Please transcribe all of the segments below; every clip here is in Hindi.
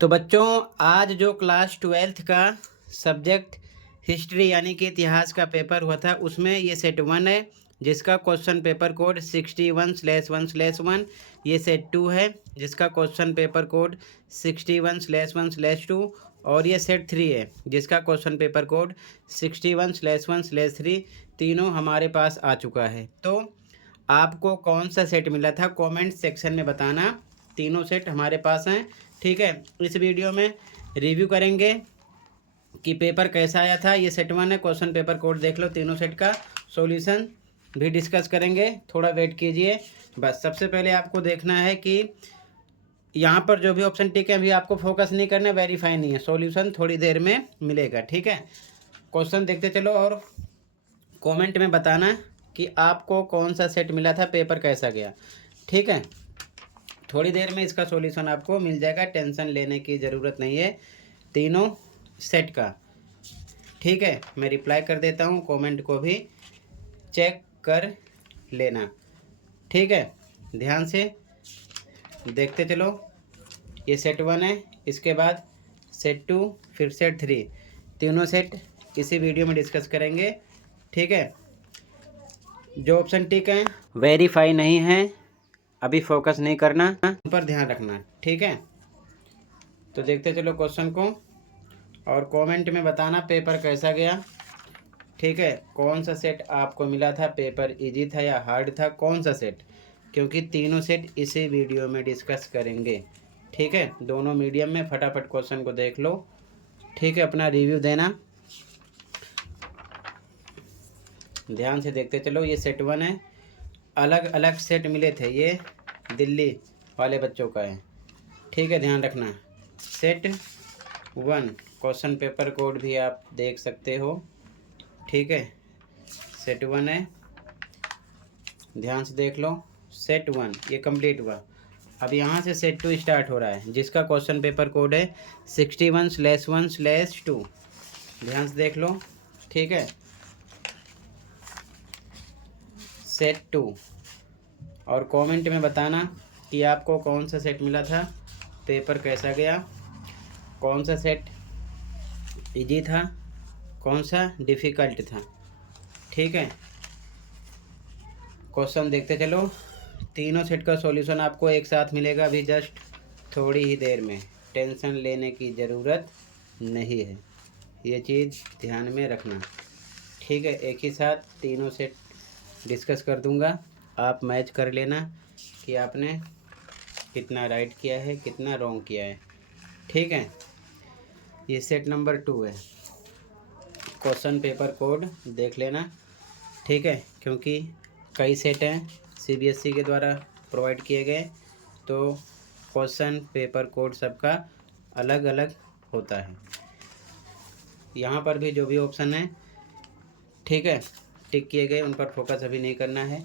तो बच्चों, आज जो क्लास 12th का सब्जेक्ट हिस्ट्री यानी कि इतिहास का पेपर हुआ था, उसमें ये सेट 1 है जिसका क्वेश्चन पेपर कोड 61/1/1। ये सेट 2 है जिसका क्वेश्चन पेपर कोड 61/1/2। और ये सेट 3 है जिसका क्वेश्चन पेपर कोड 61/1/3। तीनों हमारे पास आ चुका है। तो आपको कौन सा सेट मिला था कमेंट सेक्शन में बताना। तीनों सेट हमारे पास हैं। ठीक है, इस वीडियो में रिव्यू करेंगे कि पेपर कैसा आया था। ये सेट 1 है, क्वेश्चन पेपर कोड देख लो। तीनों सेट का सॉल्यूशन भी डिस्कस करेंगे, थोड़ा वेट कीजिए। बस सबसे पहले आपको देखना है कि यहाँ पर जो भी ऑप्शन टिक है अभी आपको फोकस नहीं करना, वेरीफाई नहीं है। सॉल्यूशन थोड़ी देर में मिलेगा। ठीक है, क्वेश्चन देखते चलो और कमेंट में बताना कि आपको कौन सा सेट मिला था, पेपर कैसा गया। ठीक है, थोड़ी देर में इसका सॉल्यूशन आपको मिल जाएगा, टेंशन लेने की ज़रूरत नहीं है तीनों सेट का। ठीक है, मैं रिप्लाई कर देता हूँ, कमेंट को भी चेक कर लेना। ठीक है, ध्यान से देखते चलो। ये सेट 1 है, इसके बाद सेट 2, फिर सेट 3। तीनों सेट इसी वीडियो में डिस्कस करेंगे। ठीक है, जो ऑप्शन टिक है वेरीफाई नहीं है, अभी फोकस नहीं करना, उन पर ध्यान रखना। ठीक है, तो देखते चलो क्वेश्चन को और कमेंट में बताना पेपर कैसा गया। ठीक है, कौन सा सेट आपको मिला था, पेपर इजी था या हार्ड था, कौन सा सेट, क्योंकि तीनों सेट इसी वीडियो में डिस्कस करेंगे। ठीक है, दोनों मीडियम में फटाफट क्वेश्चन को देख लो। ठीक है, अपना रिव्यू देना, ध्यान से देखते चलो। ये सेट 1 है, अलग अलग सेट मिले थे, ये दिल्ली वाले बच्चों का है। ठीक है, ध्यान रखना। सेट 1 क्वेश्चन पेपर कोड भी आप देख सकते हो। ठीक है, सेट 1 है, ध्यान से देख लो। सेट 1 ये कंप्लीट हुआ। अब यहाँ से सेट 2 स्टार्ट हो रहा है जिसका क्वेश्चन पेपर कोड है 61/1/2। ध्यान से देख लो। ठीक है, सेट 2 और कमेंट में बताना कि आपको कौन सा सेट मिला था, पेपर कैसा गया, कौन सा सेट इजी था, कौन सा डिफ़िकल्ट था। ठीक है, क्वेश्चन देखते चलो। तीनों सेट का सॉल्यूशन आपको एक साथ मिलेगा अभी जस्ट थोड़ी ही देर में, टेंशन लेने की ज़रूरत नहीं है, ये चीज़ ध्यान में रखना। ठीक है, एक ही साथ तीनों सेट डिस्कस कर दूंगा, आप मैच कर लेना कि आपने कितना राइट किया है, कितना रॉन्ग किया है। ठीक है, ये सेट नंबर 2 है, क्वेश्चन पेपर कोड देख लेना। ठीक है, क्योंकि कई सेट हैं सीबीएसई के द्वारा प्रोवाइड किए गए, तो क्वेश्चन पेपर कोड सबका अलग अलग होता है। यहाँ पर भी जो भी ऑप्शन है, ठीक है, टिक किए गए, उन पर फोकस अभी नहीं करना है।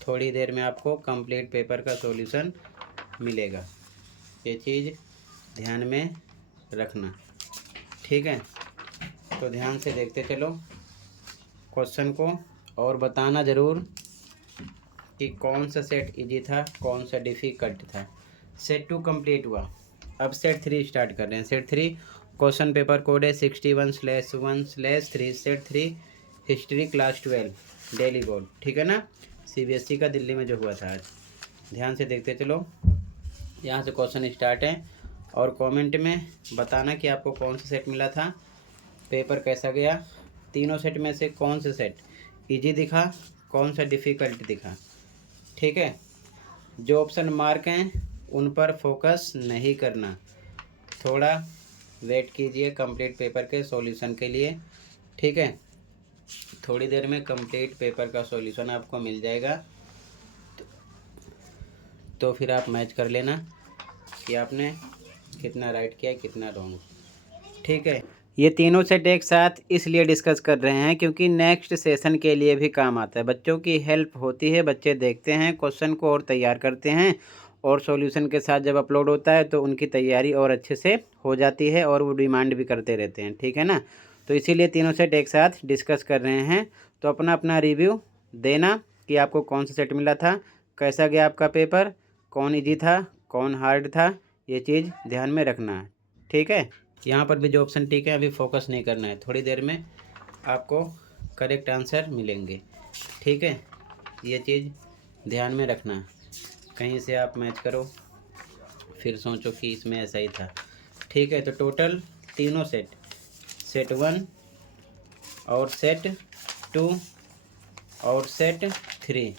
थोड़ी देर में आपको कंप्लीट पेपर का सॉल्यूशन मिलेगा, ये चीज़ ध्यान में रखना। ठीक है, तो ध्यान से देखते चलो क्वेश्चन को और बताना ज़रूर कि कौन सा सेट इजी था, कौन सा डिफ़िकल्ट था। सेट 2 कंप्लीट हुआ, अब सेट 3 स्टार्ट कर रहे हैं। सेट 3 क्वेश्चन पेपर कोड है 61/1/3। Set 3 history class 12 Delhi board. ठीक है ना, सीबीएसई का दिल्ली में जो हुआ था आज। ध्यान से देखते चलो, यहाँ से क्वेश्चन स्टार्ट है और कमेंट में बताना कि आपको कौन सा सेट मिला था, पेपर कैसा गया, तीनों सेट में से कौन सा सेट इजी दिखा, कौन सा डिफ़िकल्ट दिखा। ठीक है, जो ऑप्शन मार्क हैं उन पर फोकस नहीं करना, थोड़ा वेट कीजिए कंप्लीट पेपर के सॉल्यूशन के लिए। ठीक है, थोड़ी देर में कंप्लीट पेपर का सॉल्यूशन आपको मिल जाएगा, तो फिर आप मैच कर लेना कि आपने कितना राइट किया, कितना रॉन्ग। ठीक है, ये तीनों सेट एक साथ इसलिए डिस्कस कर रहे हैं क्योंकि नेक्स्ट सेशन के लिए भी काम आता है, बच्चों की हेल्प होती है। बच्चे देखते हैं क्वेश्चन को और तैयार करते हैं, और सॉल्यूशन के साथ जब अपलोड होता है तो उनकी तैयारी और अच्छे से हो जाती है और वो डिमांड भी करते रहते हैं। ठीक है ना, तो इसीलिए तीनों सेट एक साथ डिस्कस कर रहे हैं। तो अपना अपना रिव्यू देना कि आपको कौन सा सेट मिला था, कैसा गया आपका पेपर, कौन ईजी था, कौन हार्ड था। ये चीज़ ध्यान में रखना, ठीक है। यहाँ पर भी जो ऑप्शन टिक है अभी फोकस नहीं करना है, थोड़ी देर में आपको करेक्ट आंसर मिलेंगे, ठीक है। ये चीज़ ध्यान में रखना, कहीं से आप मैच करो फिर सोचो कि इसमें ऐसा ही था, ठीक है। तो टोटल तीनों सेट, सेट 1 और सेट 2 और सेट 3,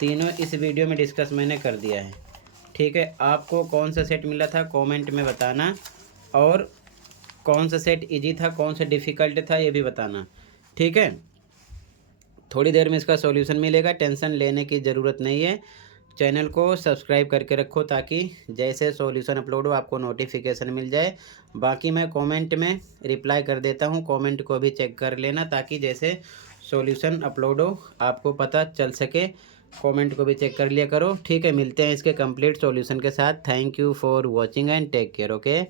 तीनों इस वीडियो में डिस्कस मैंने कर दिया है, ठीक है। आपको कौन सा सेट मिला था कमेंट में बताना, और कौन सा सेट इजी था कौन सा डिफ़िकल्ट था ये भी बताना, ठीक है। थोड़ी देर में इसका सॉल्यूशन मिलेगा, टेंशन लेने की ज़रूरत नहीं है। चैनल को सब्सक्राइब करके रखो ताकि जैसे सॉल्यूशन अपलोड हो आपको नोटिफिकेशन मिल जाए। बाकी मैं कमेंट में रिप्लाई कर देता हूँ, कमेंट को भी चेक कर लेना ताकि जैसे सॉल्यूशन अपलोड हो आपको पता चल सके। कमेंट को भी चेक कर लिया करो, ठीक है। मिलते हैं इसके कंप्लीट सॉल्यूशन के साथ। Thank you for watching and take care, okay.